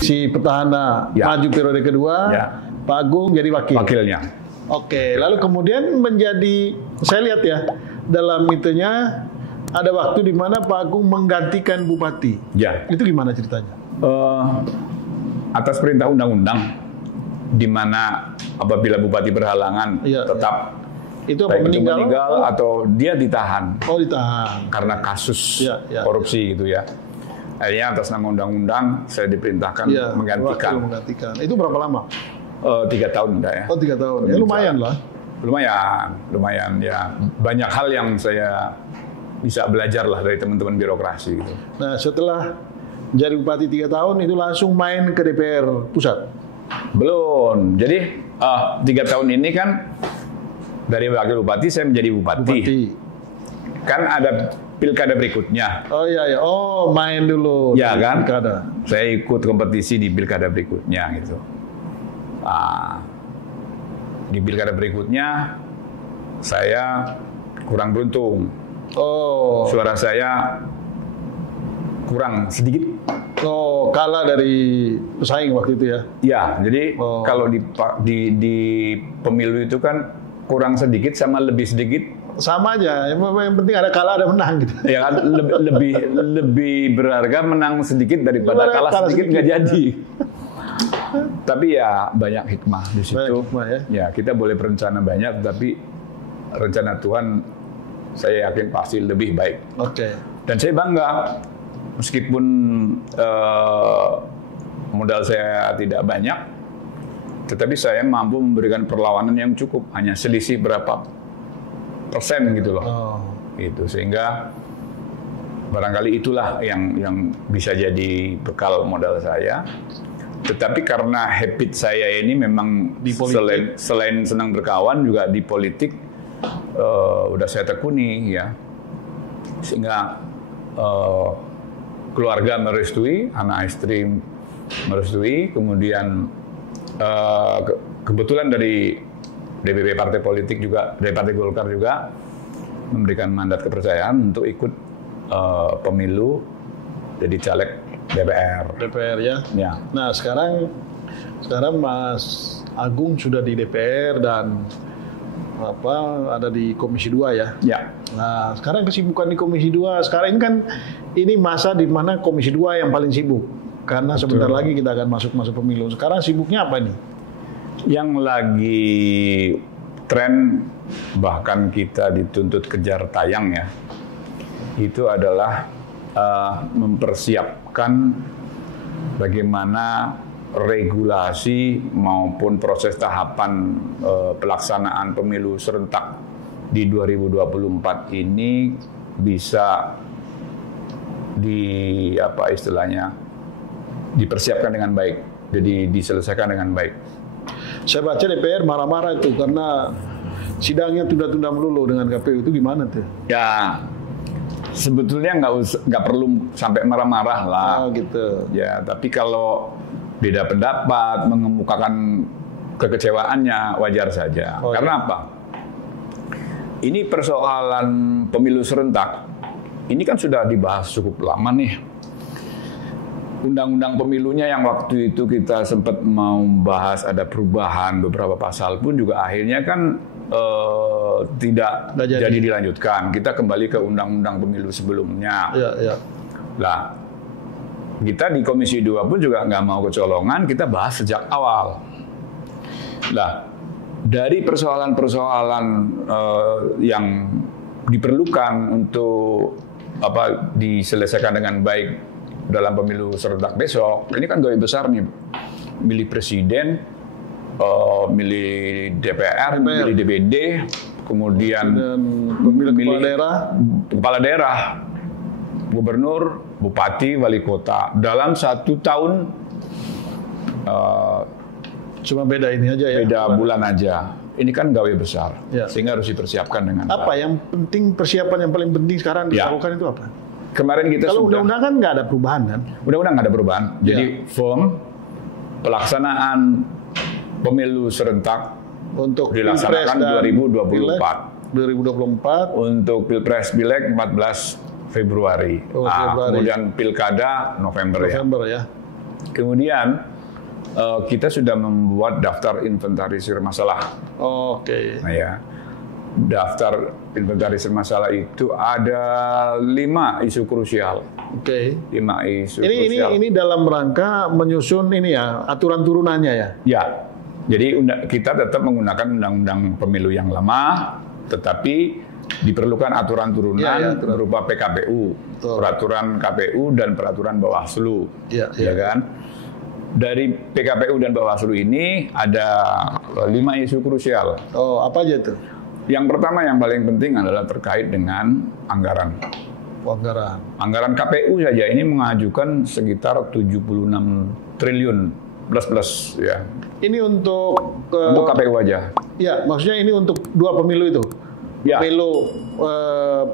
Si petahana maju periode kedua, Pak Agung jadi wakilnya. Oke, lalu kemudian menjadi, saya lihat ya, dalam itunya ada waktu di mana Pak Agung menggantikan bupati. Ya. Itu gimana ceritanya? Atas perintah undang-undang, di mana apabila bupati berhalangan tetap itu apa, meninggal atau dia ditahan. Oh, ditahan. Karena kasus korupsi gitu ya. Akhirnya atas nama undang-undang saya diperintahkan menggantikan. Itu berapa lama? 3 tahun enggak ya. Oh, 3 tahun. Ya lumayan lah. Lumayan ya. Banyak hal yang saya bisa belajar lah dari teman-teman birokrasi gitu. Nah, setelah jadi bupati 3 tahun itu langsung main ke DPR pusat? Belum. Jadi 3 tahun ini kan dari wakil bupati saya menjadi bupati. Kan ada pilkada berikutnya. Oh iya. Oh, main dulu. Ya kan? Pilkada. Saya ikut kompetisi di pilkada berikutnya gitu. Di pilkada berikutnya saya kurang beruntung. Oh. Suara saya kurang sedikit. Oh, kalah dari pesaing waktu itu ya? Ya, jadi kalau di pemilu itu kan kurang sedikit sama lebih sedikit sama aja. Yang penting ada kalah ada menang gitu. Ya kan, lebih berharga menang sedikit daripada kalah sedikit nggak jadi. Tapi ya banyak hikmah di situ. Ya, kita boleh berencana banyak, tapi rencana Tuhan saya yakin pasti lebih baik. Oke. Dan saya bangga, meskipun modal saya tidak banyak, tetapi saya mampu memberikan perlawanan yang cukup, hanya selisih berapa persen gitu loh. Gitu, sehingga barangkali itulah yang bisa jadi bekal modal saya. Tetapi karena habit saya ini memang selain senang berkawan juga di politik udah saya tekuni ya, sehingga keluarga merestui, anak istri merestui, kemudian kebetulan dari DPP partai politik juga, dari Partai Golkar juga memberikan mandat kepercayaan untuk ikut pemilu jadi caleg DPR ya. Nah sekarang Mas Agung sudah di DPR dan ada di Komisi 2 ya. Nah sekarang kesibukan di Komisi 2 sekarang ini kan ini masa di mana Komisi 2 yang paling sibuk karena sebentar lagi kita akan masuk pemilu. Sekarang sibuknya apa nih? Yang lagi tren, bahkan kita dituntut kejar tayang ya, itu adalah mempersiapkan bagaimana regulasi maupun proses tahapan pelaksanaan pemilu serentak di 2024 ini bisa dipersiapkan dengan baik, jadi diselesaikan dengan baik. Saya baca DPR marah-marah itu karena sidangnya tunda-tunda melulu dengan KPU, itu gimana tuh? Ya, sebetulnya nggak perlu sampai marah-marah lah. Gitu. Ya, tapi kalau beda pendapat, mengemukakan kekecewaannya wajar saja. Karena apa? Ini persoalan pemilu serentak. Ini kan sudah dibahas cukup lama nih. Undang-undang pemilunya yang waktu itu kita sempat mau bahas ada perubahan beberapa pasal pun juga akhirnya kan tidak jadi dilanjutkan. Kita kembali ke undang-undang pemilu sebelumnya. Lah, kita di Komisi 2 pun juga nggak mau kecolongan, kita bahas sejak awal. Lah, dari persoalan-persoalan yang diperlukan untuk diselesaikan dengan baik dalam pemilu serentak besok, ini kan gawe besar nih, milih presiden, milih DPR, milih DPD, kemudian pemilihan kepala daerah, gubernur, bupati, wali kota dalam 1 tahun. Cuma beda ini aja ya. Beda bulan aja. Ini kan gawe besar, sehingga harus dipersiapkan dengan apa yang penting, persiapan yang paling penting sekarang dilakukan itu apa? Kemarin kita kalau undang-undang kan nggak ada perubahan kan? Undang-undang nggak ada perubahan. Jadi firm pelaksanaan pemilu serentak untuk dilaksanakan 2024. Untuk Pilpres Pileg 14 Februari. Kemudian Pilkada November ya. Kemudian kita sudah membuat daftar inventarisir masalah. Oke. Nah ya, daftar inventarisir masalah itu ada 5 isu krusial. Oke. 5 isu krusial. Ini dalam rangka menyusun ini ya, aturan turunannya ya? Ya, jadi kita tetap menggunakan undang-undang pemilu yang lama, tetapi diperlukan aturan turunan berupa PKPU, peraturan KPU dan peraturan Bawaslu, ya kan? Dari PKPU dan Bawaslu ini ada 5 isu krusial. Oh, apa aja itu? Yang pertama yang paling penting adalah terkait dengan anggaran. Anggaran. Anggaran KPU saja ini mengajukan sekitar 76 triliun plus ya. Ini untuk KPU aja. Ya, maksudnya ini untuk 2 pemilu itu. Ya. Pemilu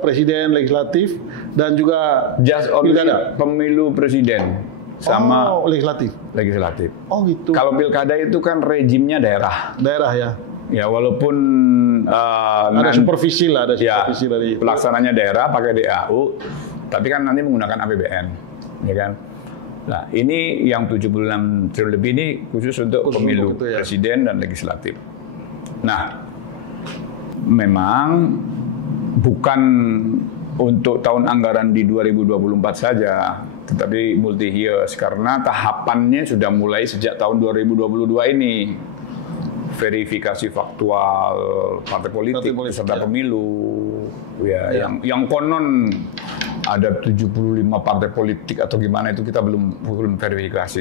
presiden, legislatif, dan juga pilkada. Pemilu presiden sama legislatif. Oh gitu. Kalau pilkada itu kan rejimnya daerah. Daerah ya. Ya walaupun ada supervisi lah, ada supervisi dari pelaksananya daerah pakai DAU, tapi kan nanti menggunakan APBN, ya kan. Nah ini yang 76 triliun lebih ini khusus untuk pemilu presiden dan legislatif. Nah memang bukan untuk tahun anggaran di 2024 saja, tetapi multi years karena tahapannya sudah mulai sejak tahun 2022 ini. Verifikasi faktual partai politik peserta pemilu, ya. Yang konon ada 75 partai politik atau gimana itu kita belum verifikasi.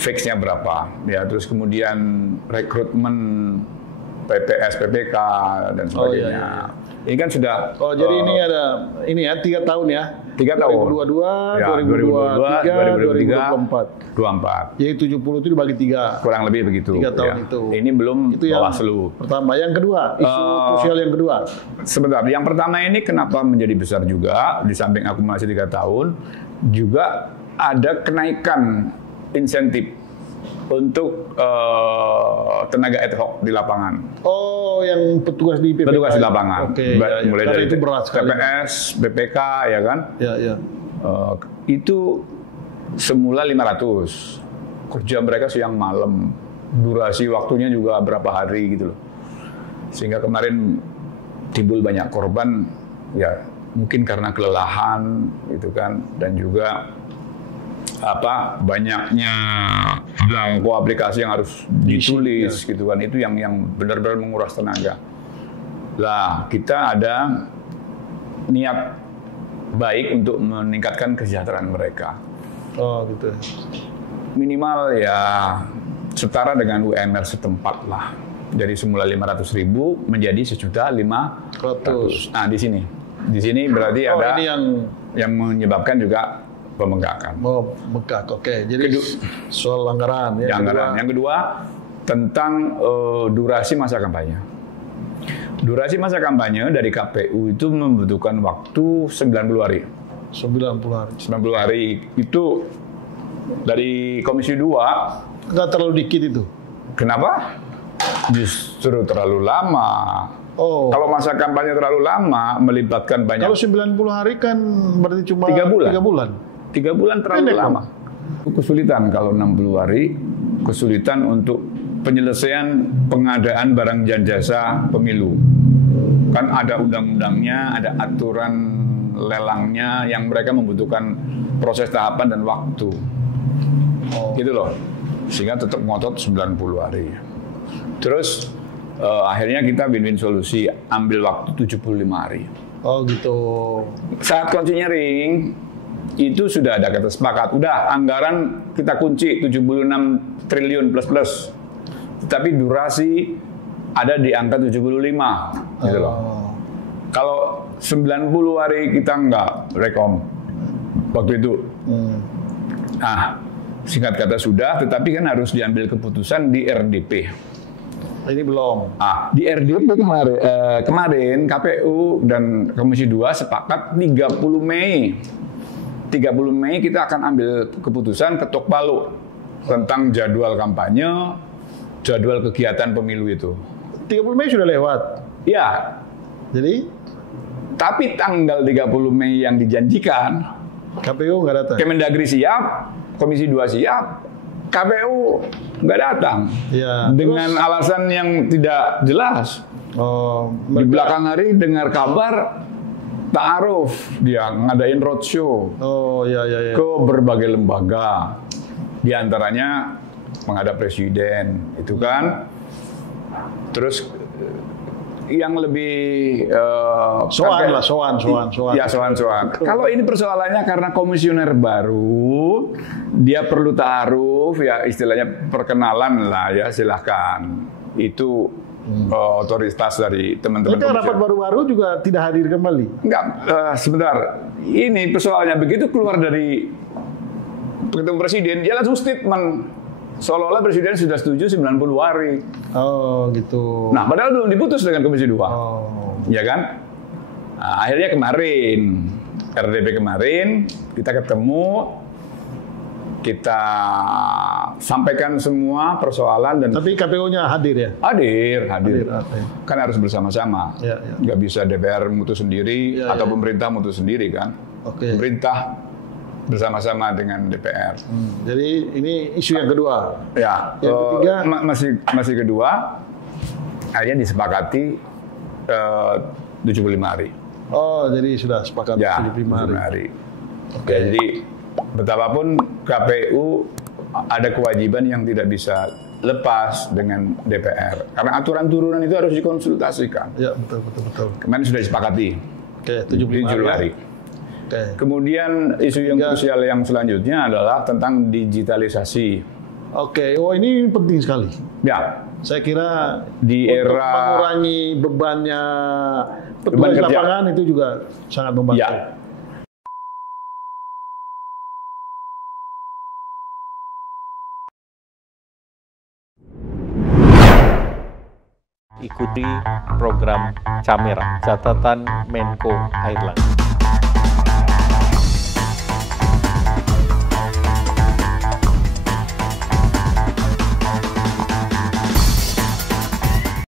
Fix-nya berapa? Ya, terus kemudian rekrutmen PPS, PPK dan sebagainya. Ini kan sudah. Oh, jadi ini ada 3 tahun ya? 3 tahun. 2022, 2023, 2024. Jadi 70 itu dibagi 3. Kurang lebih begitu. 3 tahun itu. Ini belum Bawaslu. Pertama, yang kedua, isu krusial yang kedua. Sebentar, yang pertama ini kenapa menjadi besar juga, di samping akumulasi 3 tahun, juga ada kenaikan insentif untuk tenaga ad hoc di lapangan. Oh, yang petugas di PPK. Petugas di lapangan. Oke, mulai dari itu berat sekali. TPS, BPK, ya kan? Ya. Itu semula 500. Kerja mereka siang malam. Durasi waktunya juga berapa hari gitu loh. Sehingga kemarin timbul banyak korban, ya mungkin karena kelelahan gitu kan, dan juga banyaknya belangko aplikasi yang harus ditulis gitu kan, itu yang benar-benar menguras tenaga. Lah kita ada niat baik untuk meningkatkan kesejahteraan mereka. Oh gitu. Minimal ya setara dengan UMR setempat lah. Jadi semula 500.000 menjadi 1.500.000. Nah di sini berarti ada yang menyebabkan juga pembengkakan. Oh, bengkak. Oke. Jadi soal anggaran ya. Yang kedua tentang durasi masa kampanye. Durasi masa kampanye dari KPU itu membutuhkan waktu 90 hari. 90 hari. 90 hari itu dari Komisi 2 nggak terlalu dikit itu. Kenapa? Justru terlalu lama. Oh. Kalau masa kampanye terlalu lama melibatkan banyak. Kalau 90 hari kan berarti cuma 3 bulan. 3 bulan. 3 bulan terlalu lama. Kesulitan kalau 60 hari, kesulitan untuk penyelesaian pengadaan barang dan jasa pemilu. Kan ada undang-undangnya, ada aturan lelangnya yang mereka membutuhkan proses tahapan dan waktu. Gitu loh. Sehingga tetap ngotot 90 hari. Terus akhirnya kita win-win solusi, ambil waktu 75 hari. Oh gitu. Saat konsinyering itu sudah ada kata sepakat. Udah anggaran kita kunci 76 triliun plus. Tetapi durasi ada di angka 75 gitu loh. Kalau 90 hari kita nggak rekom waktu itu. Nah, singkat kata sudah, tetapi kan harus diambil keputusan di RDP. Ini belum. Di RDP kemarin KPU dan Komisi 2 sepakat 30 Mei. 30 Mei kita akan ambil keputusan ketok palu tentang jadwal kampanye, jadwal kegiatan pemilu itu. 30 Mei sudah lewat. Ya. Jadi? Tapi tanggal 30 Mei yang dijanjikan, KPU nggak datang. Kemendagri siap, Komisi 2 siap, KPU nggak datang. Ya, dengan alasan yang tidak jelas. Di belakang hari dengar kabar ta'aruf, dia ngadain roadshow ke berbagai lembaga, di antaranya menghadap presiden, itu kan. Terus yang lebih soan. Ya, soan. Kalau ini persoalannya karena komisioner baru, dia perlu ta'aruf, ya istilahnya perkenalan lah ya, silahkan. Itu otoritas dari teman-teman. Tapi rapat baru-baru juga tidak hadir kembali. Enggak, sebentar. Ini persoalannya begitu keluar dari ketemu presiden, dia langsung statement. Seolah-olah presiden sudah setuju 90 hari. Oh, gitu. Nah, padahal belum diputus dengan Komisi 2. Ya kan? Nah, akhirnya kemarin, RDP kemarin, kita ketemu, kita sampaikan semua persoalan. Dan tapi KPU-nya hadir ya? Hadir. Kan harus bersama-sama. Nggak bisa DPR mutus sendiri, atau pemerintah mutus sendiri kan. Pemerintah bersama-sama dengan DPR. Jadi ini isu yang kedua. Ya, yang ketiga masih kedua. Akhirnya disepakati 75 hari. Oh, jadi sudah sepakat 75 hari. Ya, jadi betapapun KPU ada kewajiban yang tidak bisa lepas dengan DPR. Karena aturan turunan itu harus dikonsultasikan. Ya, betul. Kemarin sudah disepakati. 75 hari. Kemudian isu yang krusial yang selanjutnya adalah tentang digitalisasi. Ini penting sekali. Ya, saya kira di era mengurangi bebannya petugas lapangan itu juga sangat membantu. Ya. Ikuti program Camera, catatan Menko Airlangga.